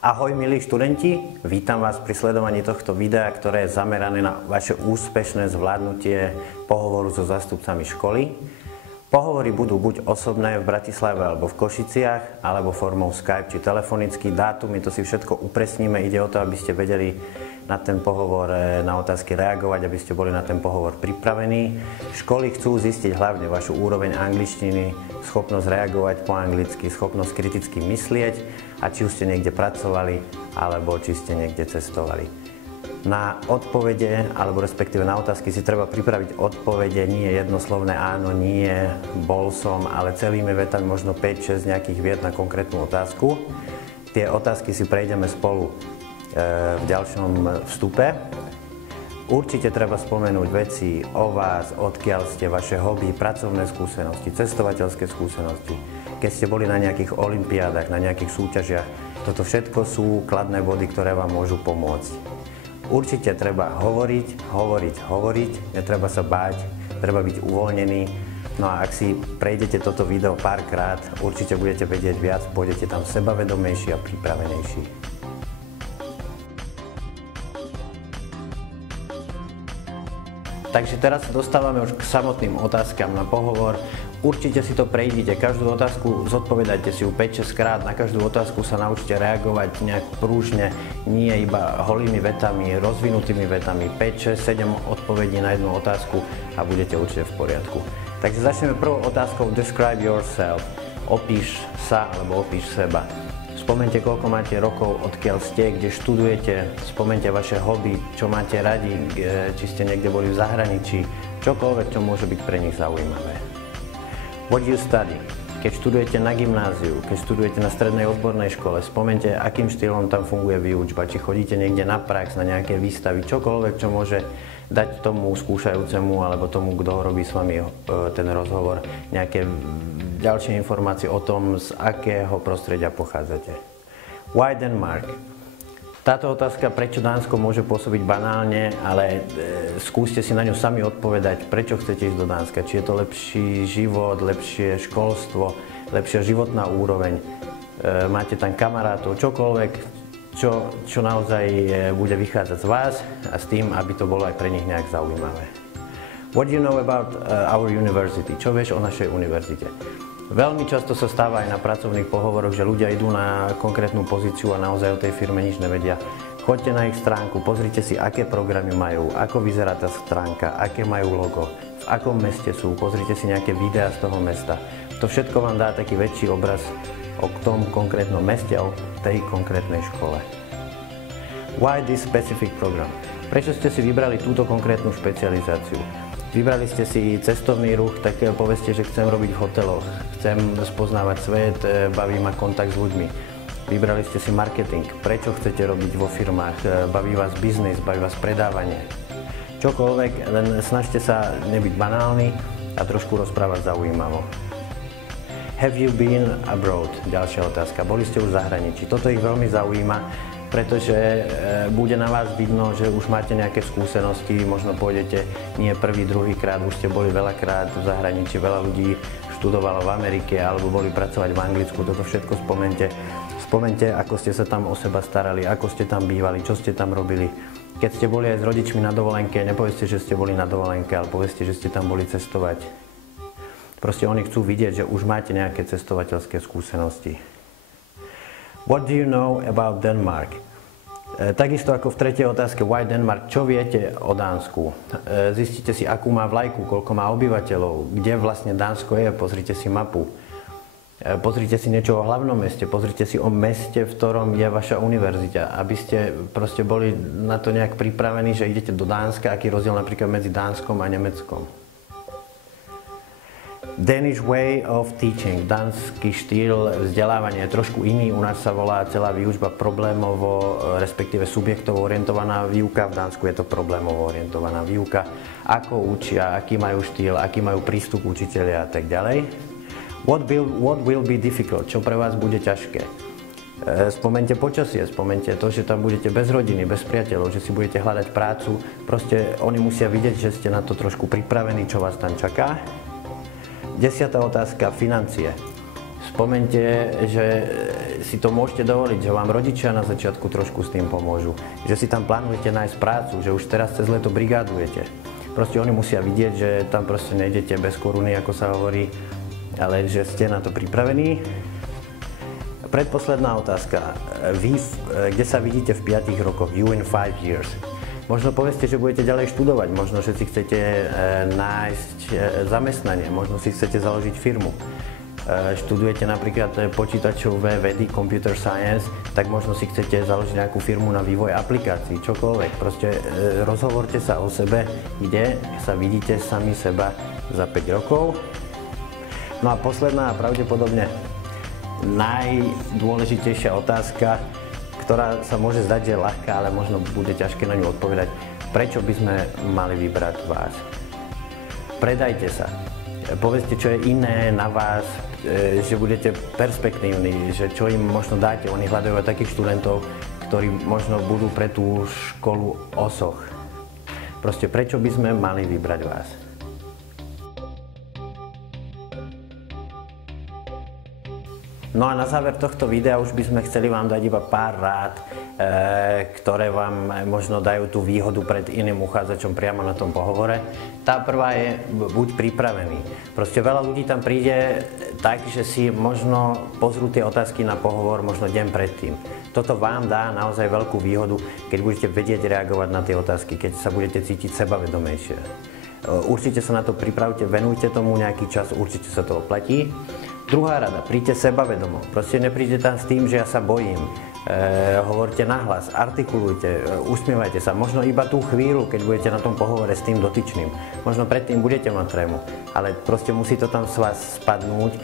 Ahoj milí študenti, vítam vás pri sledovaní tohto videa, ktoré je zamerané na vaše úspešné zvládnutie pohovoru so zástupcami školy. Pohovory budú buď osobné v Bratislave alebo v Košiciach, alebo formou Skype či telefonicky. Dátumy, to si všetko upresníme, ide o to, aby ste vedeli na ten pohovor, na otázky reagovať, aby ste boli na ten pohovor pripravení. Školy chcú zistiť hlavne vašu úroveň angličtiny, schopnosť reagovať po anglicky, schopnosť kriticky myslieť a či už ste niekde pracovali, alebo či ste niekde cestovali. Na odpovede, alebo respektíve na otázky si treba pripraviť odpovede, nie jednoslovné áno, nie, bol som, ale celými vetami, možno 5-6 nejakých viet na konkrétnu otázku. Tie otázky si prejdeme spolu v ďalšom vstupe. Určite treba spomenúť veci o vás, odkiaľ ste, vaše hobby, pracovné skúsenosti, cestovateľské skúsenosti, keď ste boli na nejakých olympiádach, na nejakých súťažiach. Toto všetko sú kladné body, ktoré vám môžu pomôcť. Určite treba hovoriť, netreba sa báť, treba byť uvoľnený. No a ak si prejdete toto video párkrát, určite budete vedieť viac, pôjdete tam sebavedomejší a pripravenejší. Takže teraz sa dostávame už k samotným otázkam na pohovor. Určite si to prejdite, každú otázku zodpovedajte si ju 5-6 krát, na každú otázku sa naučite reagovať nejak prúžne, nie iba holými vetami, rozvinutými vetami, 5, 6, 7 odpovedí na jednu otázku a budete určite v poriadku. Takže začneme prvou otázkou Describe yourself. Opíš sa alebo opíš seba. Spomente, koľko máte rokov, odkiaľ ste, kde študujete, spomente vaše hobby, čo máte radi, či ste niekde boli v zahraničí, čokoľvek, čo môže byť pre nich zaujímavé. What do you study? Keď študujete na gymnáziu, keď študujete na strednej odbornej škole, spomente, akým štýlom tam funguje výučba, či chodíte niekde na prax, na nejaké výstavy, čokoľvek, čo môže dať tomu skúšajúcemu alebo tomu, kto robí s vami ten rozhovor, nejaké ďalšie informácie o tom, z akého prostredia pochádzate. Why Denmark? Táto otázka, prečo Dánsko, môže pôsobiť banálne, ale skúste si na ňu sami odpovedať, prečo chcete ísť do Dánska. Či je to lepší život, lepšie školstvo, lepšia životná úroveň, máte tam kamarátov, čokoľvek, čo naozaj bude vychádzať z vás a s tým, aby to bolo aj pre nich nejak zaujímavé. What do you know about our university? Čo vieš o našej univerzite? Veľmi často sa stáva aj na pracovných pohovoroch, že ľudia idú na konkrétnu pozíciu a naozaj o tej firme nič nevedia. Choďte na ich stránku, pozrite si, aké programy majú, ako vyzerá tá stránka, aké majú logo, v akom meste sú, pozrite si nejaké videá z toho mesta. To všetko vám dá taký väčší obraz o tom konkrétnom meste a o tej konkrétnej škole. Why this specific program? Prečo ste si vybrali túto konkrétnu špecializáciu? Vybrali ste si cestovný ruch, tak povedzte, že chcem robiť v hoteloch, chcem spoznávať svet, baví ma kontakt s ľuďmi. Vybrali ste si marketing, prečo chcete robiť vo firmách, baví vás biznis, baví vás predávanie. Čokoľvek, len snažte sa nebyť banálny a trošku rozprávať zaujímavo. Have you been abroad? Ďalšia otázka. Boli ste už v zahraničí? Toto ich veľmi zaujíma, pretože bude na vás vidno, že už máte nejaké skúsenosti, možno pôjdete nie prvý, druhý krát, už ste boli veľakrát v zahraničí, veľa ľudí študovalo v Amerike alebo boli pracovať v Anglicku, toto všetko spomente. Spomente, ako ste sa tam o seba starali, ako ste tam bývali, čo ste tam robili. Keď ste boli aj s rodičmi na dovolenke, nepovedzte, že ste boli na dovolenke, ale povedzte, že ste tam boli cestovať. Proste oni chcú vidieť, že už máte nejaké cestovateľské skúsenosti. What do you know about Denmark? Takisto ako v tretej otázke Why Denmark, čo viete o Dánsku? Zistite si, akú má vlajku, koľko má obyvateľov, kde vlastne Dánsko je, pozrite si mapu. Pozrite si niečo o hlavnom meste, pozrite si o meste, v ktorom je vaša univerzita, aby ste proste boli na to nejak pripravení, že idete do Dánska, aký je rozdiel napríklad medzi Dánskom a Nemeckom. Danish way of teaching, dánsky štýl vzdelávania je trošku iný, u nás sa volá celá výučba problémovo, respektíve subjektovo orientovaná výuka, v Dánsku je to problémovo orientovaná výuka, ako učia, aký majú štýl, aký majú prístup učitelia a tak ďalej. What will be difficult, čo pre vás bude ťažké? Spomente počasie, spomente to, že tam budete bez rodiny, bez priateľov, že si budete hľadať prácu, proste oni musia vidieť, že ste na to trošku pripravení, čo vás tam čaká. 10. otázka, financie. Spomeňte, že si to môžete dovoliť, že vám rodičia na začiatku trošku s tým pomôžu, že si tam plánujete nájsť prácu, že už teraz cez leto brigádujete. Proste oni musia vidieť, že tam proste nejdete bez koruny, ako sa hovorí, ale že ste na to pripravení. Predposledná otázka. Vy, kde sa vidíte v 5 rokoch? You in 5 years. Možno povedzte, že budete ďalej študovať, možno, že si chcete nájsť zamestnanie, možno si chcete založiť firmu. Študujete napríklad počítačové vedy, computer science, tak možno si chcete založiť nejakú firmu na vývoj aplikácií, čokoľvek. Proste rozhovorte sa o sebe, kde sa vidíte sami seba za 5 rokov. No a posledná a pravdepodobne najdôležitejšia otázka, ktorá sa môže zdať, že je ľahká, ale možno bude ťažké na ňu odpovedať. Prečo by sme mali vybrať vás? Predajte sa. Povedzte, čo je iné na vás, že budete perspektívni, že čo im možno dáte. Oni hľadajú aj takých študentov, ktorí možno budú pre tú školu osoch. Proste prečo by sme mali vybrať vás? No a na záver tohto videa už by sme chceli vám dať iba pár rád, ktoré vám možno dajú tú výhodu pred iným uchádzačom priamo na tom pohovore. Tá prvá je, buď pripravený. Proste veľa ľudí tam príde tak, že si možno pozrú tie otázky na pohovor možno deň predtým. Toto vám dá naozaj veľkú výhodu, keď budete vedieť reagovať na tie otázky, keď sa budete cítiť sebavedomejšie. Určite sa na to pripravte, venujte tomu nejaký čas, určite sa to oplatí. Druhá rada, príďte sebavedomo. Proste nepríďte tam s tým, že ja sa bojím. Hovorte nahlas, artikulujte, usmievajte sa. Možno iba tú chvíľu, keď budete na tom pohovore s tým dotyčným. Možno predtým budete mať trému, ale proste musí to tam z vás spadnúť.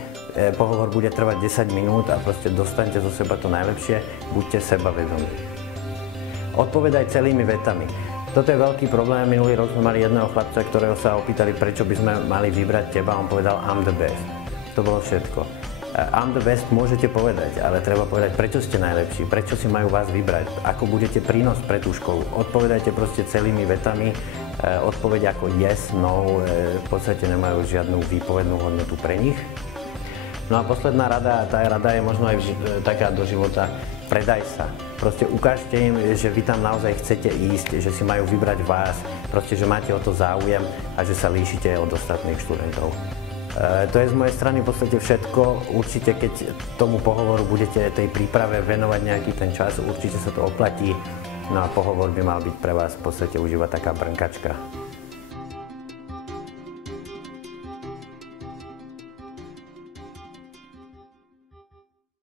Pohovor bude trvať 10 minút a proste dostaňte zo seba to najlepšie. Buďte sebavedomí. Odpovedaj celými vetami. Toto je veľký problém. Minulý rok sme mali jedného chlapca, ktorého sa opýtali, prečo by sme mali vybrať teba. On povedal, I'm the best. To bolo všetko. I'm the best môžete povedať, ale treba povedať, prečo ste najlepší, prečo si majú vás vybrať, ako budete prínos pre tú školu. Odpovedajte proste celými vetami. Odpoveď ako yes, no, v podstate nemajú žiadnu výpovednú hodnotu pre nich. No a posledná rada, tá rada je možno aj taká do života, predaj sa. Proste ukážte im, že vy tam naozaj chcete ísť, že si majú vybrať vás, proste, že máte o to záujem a že sa líšite od ostatných študentov. To je z mojej strany v podstate všetko. Určite, keď tomu pohovoru budete tej príprave venovať nejaký ten čas, určite sa to oplatí. No a pohovor by mal byť pre vás v podstate už iba taká brnkačka.